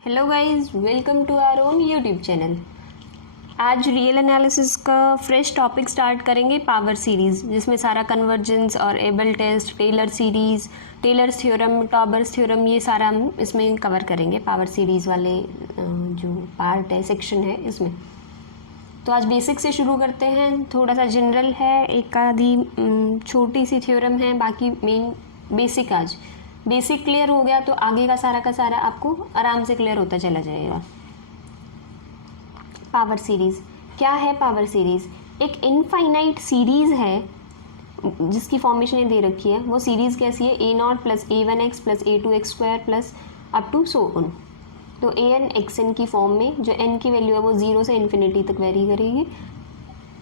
Hello guys, welcome to our own YouTube channel. आज real analysis का fresh topic start करेंगे, power series, जिसमें सारा कन्वर्जेंस और Abel test, Taylor series, Taylor's theorem, Tauber's theorem, ये सारा हम इसमें कवर करेंगे। पावर सीरीज़ वाले जो पार्ट है, सेक्शन है इसमें। तो आज बेसिक से शुरू करते हैं। थोड़ा सा जनरल है, एक आधी छोटी सी थ्योरम है, बाकी मेन बेसिक। आज बेसिक क्लियर हो गया तो आगे का सारा आपको आराम से क्लियर होता चला जाएगा। पावर सीरीज़ क्या है? पावर सीरीज़ एक इनफाइनाइट सीरीज़ है जिसकी फॉर्मेशन ये दे रखी है। वो सीरीज़ कैसी है? a0 plus a1x plus a2x square plus up to so on. तो an xn की फॉर्म में जो n की वैल्यू है वो 0 से इन्फिनिटी तक वेरी करेगी।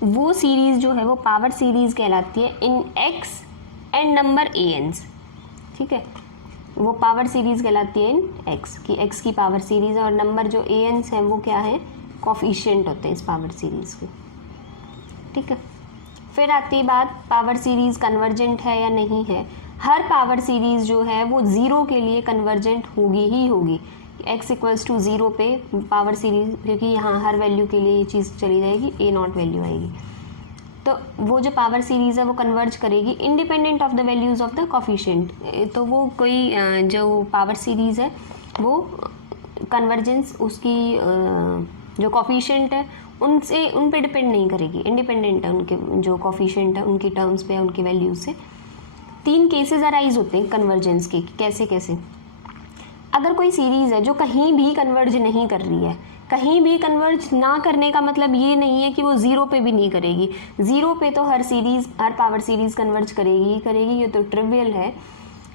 वो सीरीज़ जो है वो पावर सीरीज़ कहलाती है इन x एंड नंबर ans। ठीक है, वो पावर सीरीज़ कहलाती है इन x की, x की पावर सीरीज़ है, और नंबर जो ans हैं वो क्या है? कोफिशिएंट होते हैं इस पावर सीरीज़ के। ठीक है, फिर आती बात पावर सीरीज़ कन्वर्जेंट है या नहीं है। हर पावर सीरीज़ जो है वो 0 के लिए कन्वर्जेंट होगी ही होगी। x इक्वल्स टू 0 पे पावर सीरीज़, क्योंकि यहाँ हर वैल्यू के लिए ये चीज़ चली जाएगी, a0 वैल्यू आएगी, तो वो जो पावर सीरीज़ है वो कन्वर्ज करेगी independent of the values of the coefficient. तो वो कोई जो पावर सीरीज़ है वो कन्वर्जेंस उसकी जो कोफिशिएंट है उन पे डिपेंड नहीं करेगी, इंडिपेंडेंट है उनके जो कोफिशिएंट है उनकी टर्म्स पे, उनकी वैल्यूज से। 3 केसेस अराइज होते हैं कन्वर्जेंस के। कैसे कैसे? अगर कोई सीरीज़ है जो कहीं भी कन्वर्ज नहीं कर रही है, कहीं भी कन्वर्ज ना करने का मतलब ये नहीं है कि वो 0 पे भी नहीं करेगी। 0 पे तो हर पावर सीरीज़ कन्वर्ज करेगी, ये तो ट्रिवियल है।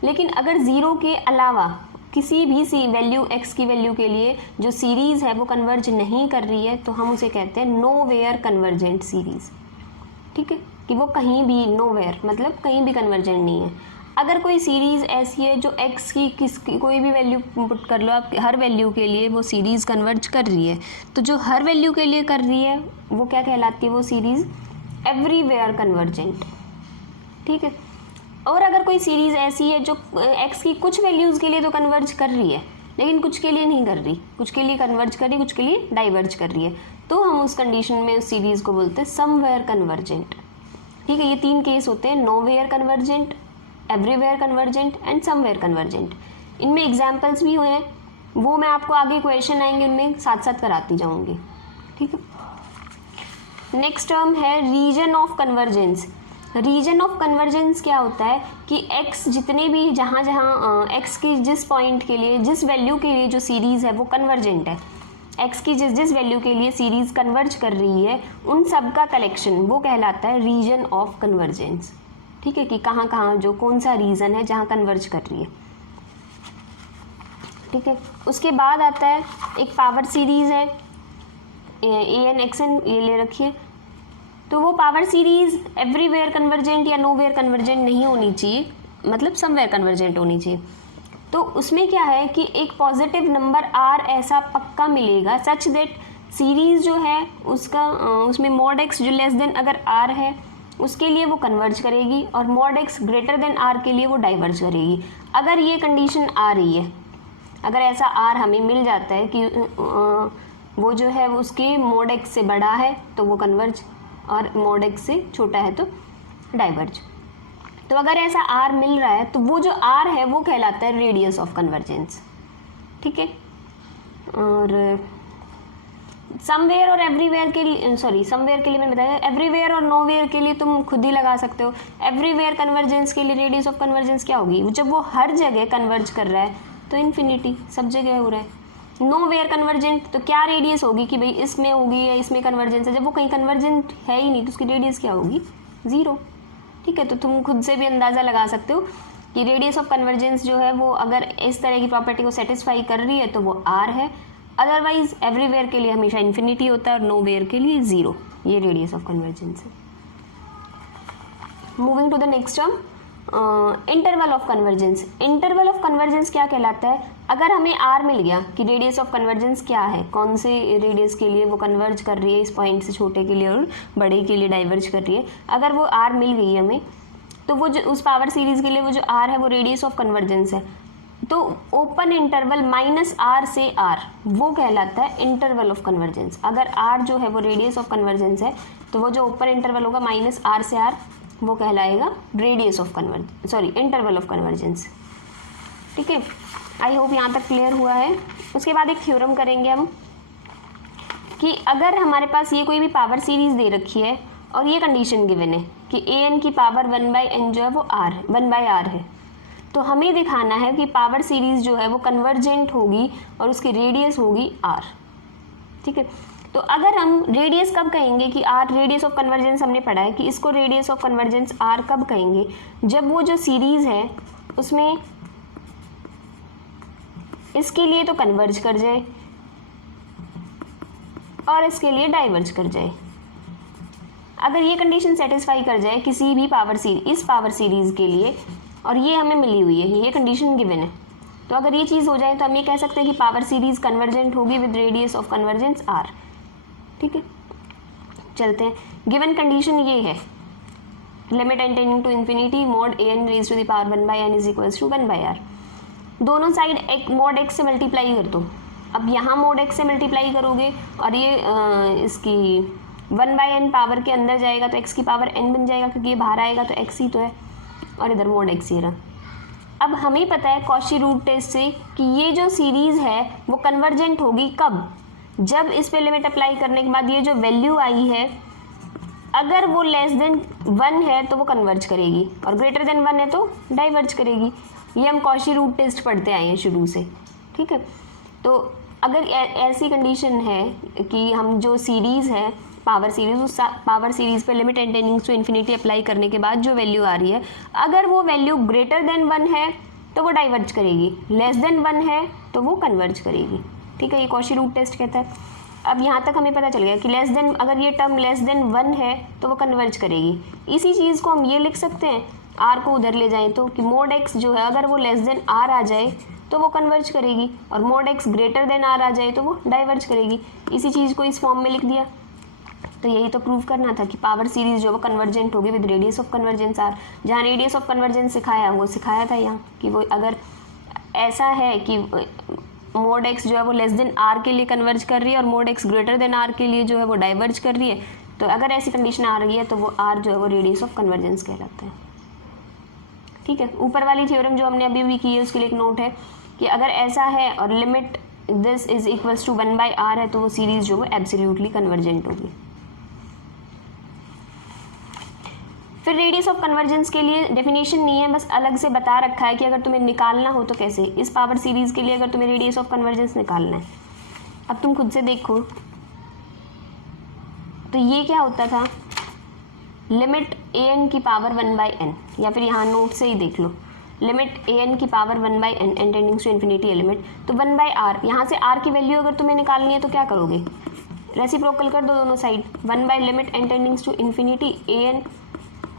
लेकिन अगर 0 के अलावा किसी भी वैल्यू x की वैल्यू के लिए जो सीरीज़ है वो कन्वर्ज नहीं कर रही है, तो हम उसे कहते हैं नोवेयर कन्वर्जेंट सीरीज़। ठीक है, कि वो कहीं भी, नोवेयर मतलब कहीं भी कन्वर्जेंट नहीं है। अगर कोई सीरीज़ ऐसी है जो x की कोई भी वैल्यू पुट कर लो आप, हर वैल्यू के लिए वो सीरीज़ कन्वर्ज कर रही है, तो जो हर वैल्यू के लिए कर रही है वो क्या कहलाती है? वो सीरीज़ एवरीवेयर कन्वर्जेंट। ठीक है, और अगर कोई सीरीज़ ऐसी है जो x की कुछ वैल्यूज़ के लिए तो कन्वर्ज कर रही है लेकिन कुछ के लिए नहीं कर रही, कुछ के लिए कन्वर्ज कर रही, कुछ के लिए डाइवर्ज कर रही है, तो हम उस कंडीशन में उस सीरीज़ को बोलते हैं समवेयर कन्वर्जेंट। ठीक है, ये 3 केस होते हैं, nowhere convergent, everywhere convergent and somewhere convergent. इनमें एग्जाम्पल्स भी हुए हैं, वो मैं आपको आगे क्वेश्चन आएंगे उनमें साथ साथ कराती जाऊंगी। ठीक है, नेक्स्ट टर्म है region of convergence. Region of convergence क्या होता है कि x जितने भी जहाँ x की जिस पॉइंट के लिए, जिस वैल्यू के लिए जो सीरीज़ है वो कन्वर्जेंट है, x की जिस वैल्यू के लिए सीरीज़ कन्वर्ज कर रही है, उन सब का कलेक्शन वो कहलाता है रीजन ऑफ कन्वर्जेंस। ठीक है, कि कहाँ जो कौन सा रीजन है जहाँ कन्वर्ज कर रही है। ठीक है, उसके बाद आता है एक पावर सीरीज़ है an xn, ये ले रखिए। तो वो पावर सीरीज़ एवरीवेयर कन्वर्जेंट या नोवेयर कन्वर्जेंट नहीं होनी चाहिए, मतलब समवेयर कन्वर्जेंट होनी चाहिए। तो उसमें क्या है कि एक पॉजिटिव नंबर r ऐसा पक्का मिलेगा सच दैट सीरीज़ जो है उसका उसमें मॉड x जो लेस देन अगर r है उसके लिए वो कन्वर्ज करेगी, और mod x greater than r के लिए वो डाइवर्ज करेगी। अगर ये कंडीशन आ रही है, अगर ऐसा r हमें मिल जाता है कि वो जो है उसके मॉड x से बड़ा है तो वो कन्वर्ज, और मॉड x से छोटा है तो डाइवर्ज। तो अगर ऐसा r मिल रहा है तो वो जो r है वो कहलाता है रेडियस ऑफ कन्वर्जेंस। ठीक है, और समवेयर और एवरीवेयर के लिए, समवेयर के लिए मैंने बताया, एवरीवेयर और नोवेयर के लिए तुम खुद ही लगा सकते हो। एवरीवेयर कन्वर्जेंस के लिए रेडियस ऑफ कन्वर्जेंस क्या होगी? जब वो हर जगह कन्वर्ज कर रहा है तो इन्फिनिटी, सब जगह हो रहा है। नोवेयर कन्वर्जेंट तो क्या रेडियस होगी कि भाई इसमें होगी या इसमें कन्वर्जेंस है, जब वो कहीं कन्वर्जेंट है ही नहीं तो उसकी रेडियस क्या होगी? 0। ठीक है, तो तुम खुद से भी अंदाज़ा लगा सकते हो कि रेडियस ऑफ कन्वर्जेंस जो है वो अगर इस तरह की प्रॉपर्टी को सेटिस्फाई कर रही है तो वो r है, अदरवाइज एवरीवेयर के लिए हमेशा इन्फिनिटी होता है और नोवेयर के लिए 0। ये रेडियस ऑफ कन्वर्जेंस है। Moving to the next term, interval of convergence. Interval of convergence क्या कहलाता है? अगर हमें r मिल गया कि रेडियस ऑफ कन्वर्जेंस क्या है, कौन से रेडियस के लिए वो कन्वर्ज कर रही है, इस पॉइंट से छोटे के लिए और बड़े के लिए डाइवर्ज कर रही है, अगर वो r मिल गई हमें, तो वो जो उस पावर सीरीज़ के लिए वो जो r है वो रेडियस ऑफ कन्वर्जेंस है। तो ओपन इंटरवल माइनस आर से आर वो कहलाता है इंटरवल ऑफ कन्वर्जेंस। अगर आर जो है वो रेडियस ऑफ कन्वर्जेंस है तो वो जो ओपन इंटरवल होगा माइनस आर से आर वो कहलाएगा radius of interval of convergence. ठीक है, आई होप यहाँ तक क्लियर हुआ है। उसके बाद एक थ्योरम करेंगे हम कि अगर हमारे पास ये कोई भी पावर सीरीज दे रखी है और ये कंडीशन गिवन है कि ए एन की पावर 1/n जो है वो आर 1/r है, तो हमें दिखाना है कि पावर सीरीज जो है वो कन्वर्जेंट होगी और उसकी रेडियस होगी आर। ठीक है, तो अगर हम रेडियस कब कहेंगे कि आर, रेडियस ऑफ कन्वर्जेंस हमने पढ़ा है कि इसको रेडियस ऑफ कन्वर्जेंस आर कब कहेंगे, जब वो जो सीरीज है उसमें इसके लिए तो कन्वर्ज कर जाए और इसके लिए डाइवर्ज कर जाए। अगर ये कंडीशन सेटिस्फाई कर जाए किसी भी इस पावर सीरीज के लिए, और ये हमें मिली हुई है, ये कंडीशन गिवन है, तो अगर ये चीज़ हो जाए तो हम ये कह सकते हैं कि पावर सीरीज कन्वर्जेंट होगी with radius of convergence R. ठीक है, चलते हैं। गिवन कंडीशन ये है, limit n tending to infinity mod a n raise to the power 1/n is equals to 1/r। दोनों साइड एक मॉड x से मल्टीप्लाई कर दो। अब यहाँ मॉड x से मल्टीप्लाई करोगे और ये इसकी 1/n पावर के अंदर जाएगा तो x की पावर n बन जाएगा, क्योंकि ये बाहर आएगा तो x ही तो है, और इधर मॉड x ही रहा। अब हमें पता है कॉची रूट टेस्ट से कि ये जो सीरीज है वो कन्वर्जेंट होगी कब, जब इस पे लिमिट अप्लाई करने के बाद ये जो वैल्यू आई है अगर वो लेस देन 1 है तो वो कन्वर्ज करेगी और ग्रेटर देन 1 है तो डाइवर्ज करेगी। ये हम कॉची रूट टेस्ट पढ़ते आए हैं शुरू से। ठीक है, तो अगर ऐसी कंडीशन है कि हम जो सीरीज़ है पावर सीरीज, उस पावर सीरीज पे limit n tending to infinity apply करने के बाद जो वैल्यू आ रही है, अगर वो वैल्यू ग्रेटर देन 1 है तो वो डाइवर्ज करेगी, लेस देन 1 है तो वो कन्वर्ज करेगी। ठीक है, ये कॉची रूट टेस्ट कहता है। अब यहाँ तक हमें पता चल गया कि अगर ये टर्म लेस देन 1 है तो वो कन्वर्ज करेगी। इसी चीज़ को हम ये लिख सकते हैं, आर को उधर ले जाएं तो कि मोड एक्स जो है अगर वो लेस देन आर आ जाए तो वो कन्वर्ज करेगी, और mod x greater than r आ जाए तो वो डाइवर्ज करेगी। इसी चीज़ को इस फॉर्म में लिख दिया। तो यही तो प्रूव करना था कि पावर सीरीज जो वो कन्वर्जेंट होगी with radius of convergence R. जहाँ रेडियस ऑफ कन्वर्जेंस सिखाया वो सिखाया था यहाँ कि वो अगर ऐसा है कि मोड एक्स जो है वो लेस देन आर के लिए कन्वर्ज कर रही है और mod x greater than R के लिए जो है वो डाइवर्ज कर रही है, तो अगर ऐसी कंडीशन आ रही है तो वो आर जो है वो रेडियस ऑफ कन्वर्जेंस कहलाता है। ठीक है, ऊपर वाली थ्योरम जो हमने अभी भी की है उसके लिए एक नोट है कि अगर ऐसा है और limit this is equals to 1/r है तो वो सीरीज जो है एब्सोल्युटली कन्वर्जेंट होगी। फिर रेडियस ऑफ कन्वर्जेंस के लिए डेफिनेशन नहीं है, बस अलग से बता रखा है कि अगर तुम्हें निकालना हो तो कैसे। इस पावर सीरीज के लिए अगर तुम्हें रेडियस ऑफ कन्वर्जेंस निकालना है, अब तुम खुद से देखो तो ये क्या होता था, लिमिट an की पावर 1/n, या फिर यहाँ नोट से ही देख लो, लिमिट an की power 1/n n tending to infinity है लिमिट, तो 1/r, यहाँ से r की वैल्यू अगर तुम्हें निकालनी है तो क्या करोगे, रेसिप्रोकल कर दो दोनों साइड, 1/लिमिट n tending to infinity an।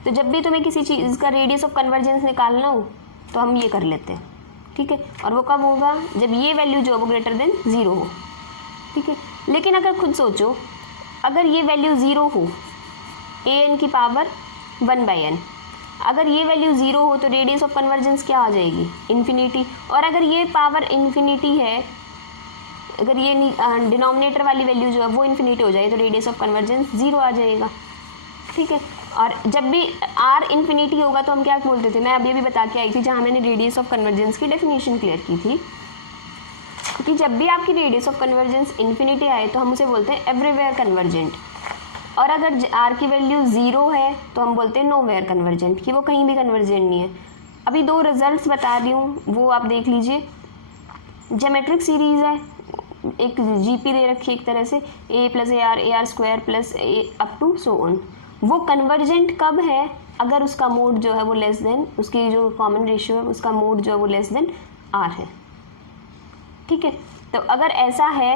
तो जब भी तुम्हें किसी चीज़ का रेडियस ऑफ कन्वर्जेंस निकालना हो तो हम ये कर लेते हैं। ठीक है, और वो कब होगा, जब ये वैल्यू जो है वो ग्रेटर देन 0 हो। ठीक है, लेकिन अगर खुद सोचो, अगर ये वैल्यू 0 हो an की पावर 1/n, अगर ये वैल्यू 0 हो तो रेडियस ऑफ कन्वर्जेंस क्या आ जाएगी, इन्फिनिटी। और अगर ये पावर इन्फिनिटी है, अगर ये डिनोमिनेटर वाली वैल्यू जो है वो इन्फिनिटी हो जाए तो रेडियस ऑफ कन्वर्जेंस 0 आ जाएगा। ठीक है, और जब भी r इन्फिनिटी होगा तो हम क्या बोलते थे, मैं अभी भी बता के आई थी जहाँ मैंने रेडियस ऑफ कन्वर्जेंस की डेफिनेशन क्लियर की थी कि जब भी आपकी रेडियस ऑफ कन्वर्जेंस इन्फिनिटी आए तो हम उसे बोलते हैं एवरीवेयर कन्वर्जेंट, और अगर r की वैल्यू 0 है तो हम बोलते हैं नोवेयर कन्वर्जेंट, कि वो कहीं भी कन्वर्जेंट नहीं है। अभी 2 रिजल्ट्स बता रही हूँ, वो आप देख लीजिए। ज्योमेट्रिक सीरीज है, एक GP दे रखी है एक तरह से, a + ar square plus a up to so on. वो कन्वर्जेंट कब है, अगर उसका मोड जो है वो लेस देन, उसकी जो कॉमन रेशियो है उसका मोड जो है वो लेस देन r है। ठीक है, तो अगर ऐसा है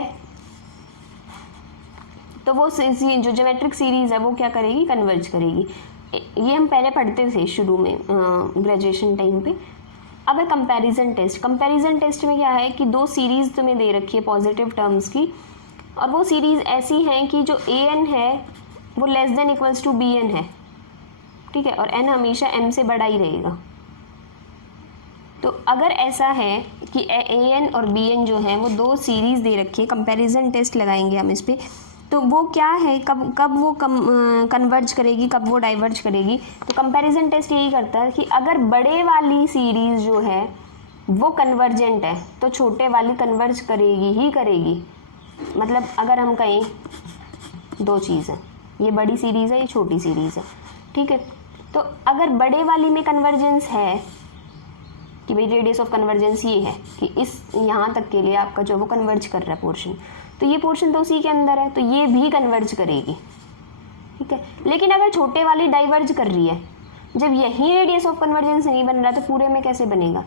तो वो जो ज्योमेट्रिक सीरीज है वो क्या करेगी, कन्वर्ज करेगी। ये हम पहले पढ़ते थे शुरू में ग्रेजुएशन टाइम पे। अब है कंपैरिजन टेस्ट। कंपैरिजन टेस्ट में क्या है कि 2 सीरीज तुम्हें दे रखी है पॉजिटिव टर्म्स की, और वो सीरीज ऐसी हैं कि जो an है वो less than equals to bn है। ठीक है, और n हमेशा m से बड़ा ही रहेगा। तो अगर ऐसा है कि ए एन और बी एन जो है वो दो सीरीज़ दे रखी है, कंपैरिजन टेस्ट लगाएंगे हम इस पर। तो वो क्या है, कब वो कन्वर्ज करेगी, कब वो डाइवर्ज करेगी। तो कंपैरिजन टेस्ट यही करता है कि अगर बड़े वाली सीरीज़ जो है वो कन्वर्जेंट है तो छोटे वाली कन्वर्ज करेगी ही करेगी। मतलब अगर हम कहें दो चीज़ है, ये बड़ी सीरीज़ है, ये छोटी सीरीज़ है, ठीक है। तो अगर बड़े वाली में कन्वर्जेंस है कि भाई रेडियस ऑफ कन्वर्जेंस ये है कि इस यहाँ तक के लिए आपका जो वो कन्वर्ज कर रहा है पोर्शन, तो ये पोर्शन तो उसी के अंदर है, तो ये भी कन्वर्ज करेगी, ठीक है। लेकिन अगर छोटे वाली डाइवर्ज कर रही है, जब यही रेडियस ऑफ कन्वर्जेंस नहीं बन रहा तो पूरे में कैसे बनेगा।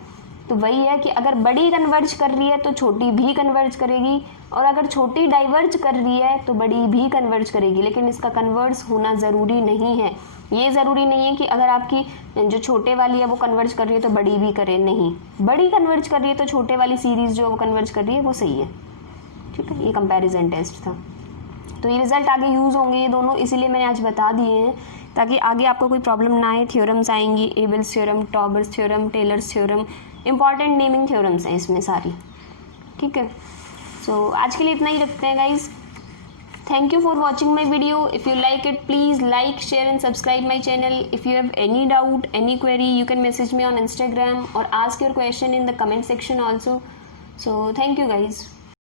तो वही है कि अगर बड़ी कन्वर्ज कर रही है तो छोटी भी कन्वर्ज करेगी, और अगर छोटी डाइवर्ज कर रही है तो बड़ी भी कन्वर्ज करेगी। लेकिन इसका कन्वर्ज होना ज़रूरी नहीं है। ये ज़रूरी नहीं है कि अगर आपकी जो छोटे वाली है वो कन्वर्ज कर रही है तो बड़ी भी करे, नहीं, बड़ी कन्वर्ज कर रही है तो छोटे वाली सीरीज़ जो वो कन्वर्ज कर रही है वो सही है, ठीक है। ये कंपैरिजन टेस्ट था। तो ये रिजल्ट आगे यूज़ होंगे ये दोनों, इसीलिए मैंने आज बता दिए हैं ताकि आगे आपको कोई प्रॉब्लम ना आए। थ्योरम्स आएंगी, Abel's theorem, Tauber's theorem, Taylor's theorem, important naming theorems हैं इसमें सारी, ठीक है। सो आज के लिए इतना ही रखते हैं guys. Thank you for watching my video. If you like it, please like, share and subscribe my channel. If you have any doubt, any query, you can message me on Instagram or ask your question in the comment section also. So thank you guys.